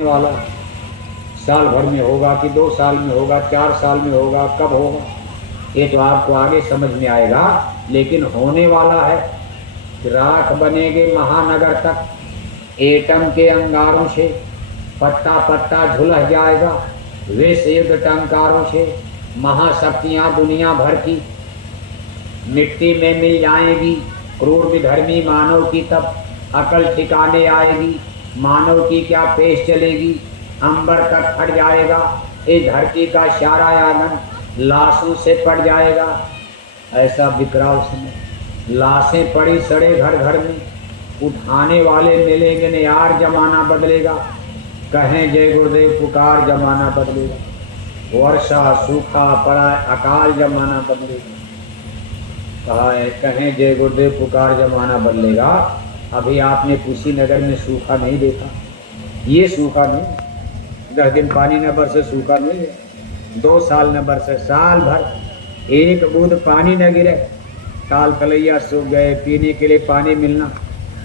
वाला साल भर में होगा कि 2 साल में होगा, 4 साल में होगा, कब होगा ये तो आपको आगे समझ में आएगा, लेकिन होने वाला है। राख बनेगे महानगर तक, एटम के अंगारों से पट्टा पट्टा झुलस जाएगा। विश्व युद्ध टंकारों से महाशक्तियां दुनिया भर की मिट्टी में मिल जाएगी। क्रूर विधर्मी मानव की तब अकल ठिकाने आएगी। मानव की क्या पेश चलेगी, अंबर तक फट जाएगा। इस धरती का सारा आंगन लाशों से पड़ जाएगा। ऐसा विकराल समय, लाशें पड़ी सड़े घर घर में, उठाने वाले मिलेंगे न यार, जमाना बदलेगा। कहें जय गुरुदेव पुकार, जमाना बदलेगा। वर्षा सूखा पड़ा अकाल, जमाना बदलेगा। कहा है कहें जय गुरुदेव पुकार, जमाना बदलेगा। अभी आपने कुशीनगर में सूखा नहीं देखा, ये सूखा नहीं। 10 दिन पानी न बरसे सूखा नहीं, 2 साल न बरसे साल भर एक बूंद पानी न गिरे, ताल तलैया सूख गए। पीने के लिए पानी मिलना,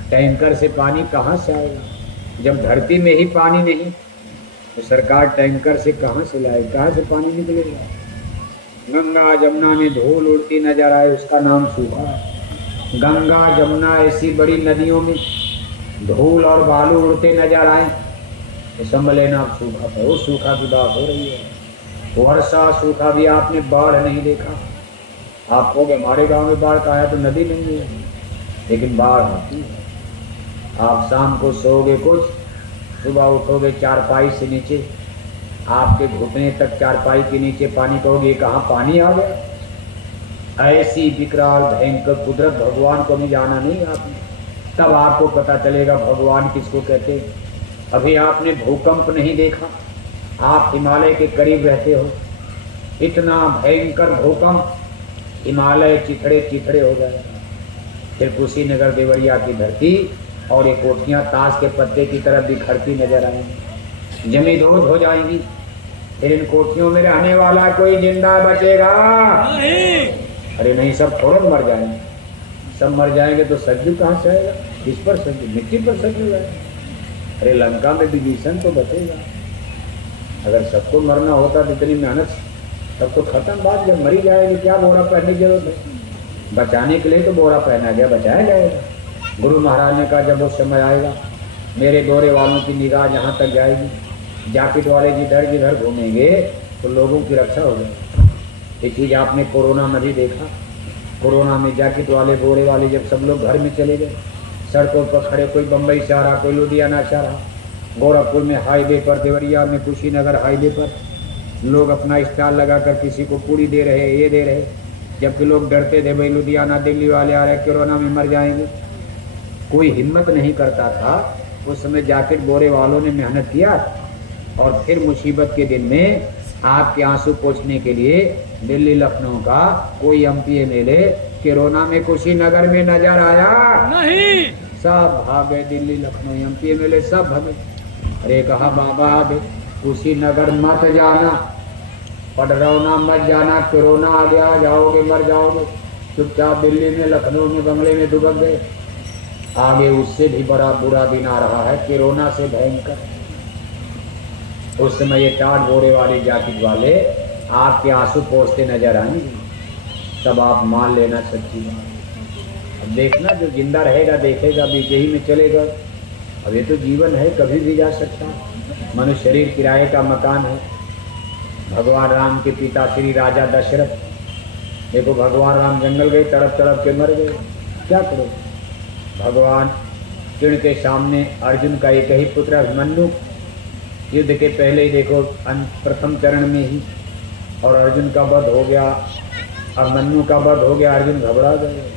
टैंकर से पानी कहाँ से आएगा? जब धरती में ही पानी नहीं तो सरकार टैंकर से कहाँ से लाए, कहाँ से पानी निकलेगा? गंगा जमुना में धूल उड़ती नजर आए, उसका नाम सूखा है। गंगा जमुना ऐसी बड़ी नदियों में धूल और बालू उड़ते नजर आए तो समझ लेना आप सूखा है। वो सूखा की बात हो रही है। वर्षा सूखा भी आपने बाढ़ नहीं देखा। आप कहोगे हमारे गांव में बाढ़ का आया तो नदी नहीं है, लेकिन बाढ़ आती है। आप शाम को सोओगे कुछ, सुबह उठोगे चारपाई से नीचे, आपके घुटने तक चारपाई के नीचे पानी, कहोगे कहाँ पानी आ गया। ऐसी विकराल भयंकर कुदरत भगवान को भी जाना नहीं आपने, तब आपको पता चलेगा भगवान किसको कहते हैं। अभी आपने भूकंप नहीं देखा, आप हिमालय के करीब रहते हो, इतना भयंकर भूकंप, हिमालय चिथड़े चिथड़े हो गए। फिर कुशीनगर देवरिया की धरती और ये कोठियाँ ताश के पत्ते की तरह बिखरती नजर आएंगी, जमी दोज हो जाएंगी। फिर इन कोठियों में रहने वाला कोई जिंदा बचेगा नहीं। अरे नहीं, सब थोड़े मर जाएंगे। सब मर जाएंगे तो सज्जू कहाँ से आएगा? किस पर सज्जू? मिट्टी पर सज्जू जाएगा। अरे लंका में विभीषण तो बचेगा। अगर सबको मरना होता तो इतनी मेहनत, तब तो खत्म बात। जब मरी जाएगी क्या बोरा पहनने की जरूरत है? बचाने के लिए तो बोरा पहना गया, बचाया जाएगा। गुरु महाराज ने कहा जब वो समय आएगा मेरे दौरे वालों की निगाह जहाँ तक जाएगी, जैकेट वाले जिधर जिधर घूमेंगे तो लोगों की रक्षा हो जाएगी। ये चीज़ आपने कोरोना में भी देखा। कोरोना में जैकेट वाले बोरे वाले जब सब लोग घर में चले गए, सड़कों पर खड़े, कोई बम्बई से आ रहा, कोई लुधियाना से आ रहा, गोरखपुर में हाईवे पर, देवरिया में, कुशीनगर हाईवे पर लोग अपना स्टॉल लगाकर किसी को पूड़ी दे रहे, ये दे रहे, जबकि लोग डरते थे भाई लुधियाना दिल्ली वाले आ रहे, कोरोना में मर जाएंगे। कोई हिम्मत नहीं करता था। उस समय जैकेट बोरे वालों ने मेहनत किया और फिर मुसीबत के दिन में आपके आंसू पोंछने के लिए दिल्ली लखनऊ का कोई एमपी एमएलए कोरोना में कुशीनगर में नजर आया नहीं। सब भाग गए, दिल्ली लखनऊ एमपी एमएलए सब भागे। अरे कहा बाबा कुशीनगर मत जाना, पडरौना मत जाना, कोरोना आ गया, जाओगे मर जाओगे। चुपचाप दिल्ली में लखनऊ में बंगले में दुबक गए। आगे उससे भी बड़ा बुरा दिन आ रहा है, कोरोना से भयंकर। उस समय ये टाट बोरे वाले जैकेट वाले आपके आंसू पोंछते नजर आएंगे, तब आप मान लेना सच्ची बात। अब देखना जो जिंदा रहेगा देखेगा, बीजेही में चलेगा। अब ये तो जीवन है, कभी भी जा सकता है। मनुष्य शरीर किराए का मकान है। भगवान राम के पिता श्री राजा दशरथ, देखो भगवान राम जंगल गए, तड़प तड़प के मर गए। क्या करो? भगवान कृष्ण के सामने अर्जुन का एक ही पुत्र अभिमन्यु, युद्ध के पहले ही देखो प्रथम चरण में ही, और अर्जुन का वध हो गया, अभिमन्यु का वध हो गया, अर्जुन घबरा गए।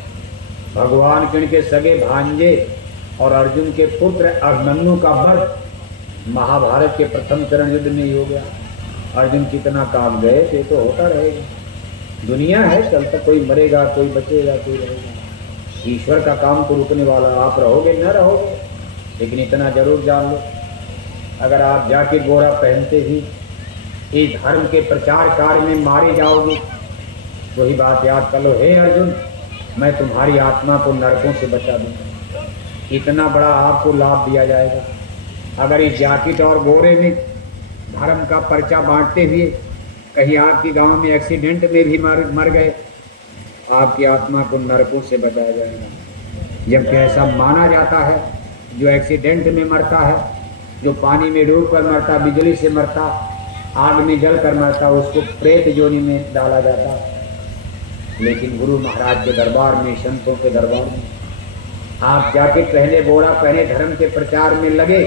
भगवान कृष्ण के सगे भांजे और अर्जुन के पुत्र अभिमन्यु का वध महाभारत के प्रथम चरण युद्ध में ही हो गया। अर्जुन कितना काम गए थे, तो होता रहेगा। दुनिया है, चलता, कोई मरेगा, कोई बचेगा, कोई रहेगा। ईश्वर का काम तो रुकने वाला, आप रहोगे न रहोगे, लेकिन इतना जरूर जान लो, अगर आप जाके गोरा पहनते ही इस धर्म के प्रचार कार्य में मारे जाओगे, तो ही बात याद कर लो, हे अर्जुन मैं तुम्हारी आत्मा को नरकों से बचा दूंगा। इतना बड़ा आपको लाभ दिया जाएगा। अगर इस जैकेट और गोरे में धर्म का पर्चा बांटते हुए कहीं आपके गांव में एक्सीडेंट में भी मर गए, आपकी आत्मा को नरकों से बचाया जाएगा। जबकि ऐसा माना जाता है जो एक्सीडेंट में मरता है, जो पानी में डूब कर मरता, बिजली से मरता, आग में जल कर मरता, उसको प्रेत योनि में डाला जाता। लेकिन गुरु महाराज के दरबार में, संतों के दरबार में आप जाके पहले बोरा पहले धर्म के प्रचार में लगे,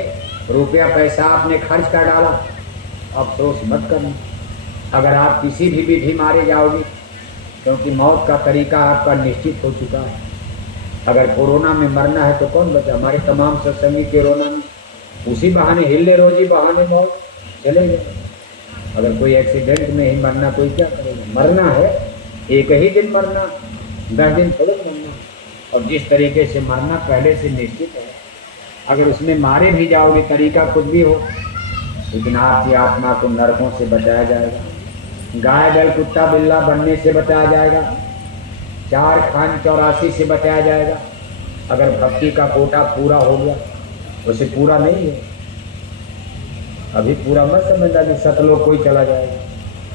रुपया पैसा आपने खर्च कर डाला, अफसोस मत करना। अगर आप किसी भी विधि मारे जाओगे, क्योंकि मौत का तरीका आपका निश्चित हो चुका है। अगर कोरोना में मरना है तो कौन बचा? हमारे तमाम सत्संगी कोरोना में उसी बहाने हिले रोजी बहाने मौत चले गए। अगर कोई एक्सीडेंट में ही मरना, कोई क्या करेगा? मरना है एक ही दिन मरना, 10 दिन थोड़े मरना। और जिस तरीके से मरना पहले से निश्चित है, अगर उसमें मारे भी जाओगे, तरीका कुछ भी हो, लेकिन आपकी आत्मा को नरकों से बचाया जाएगा। गाय बैल कुत्ता बिल्ला बनने से बचाया जाएगा, 4 खान 84 से बचाया जाएगा। अगर भक्ति का कोटा पूरा हो गया, उसे पूरा नहीं है, अभी पूरा मत समझना कि सतलोक कोई चला जाएगा।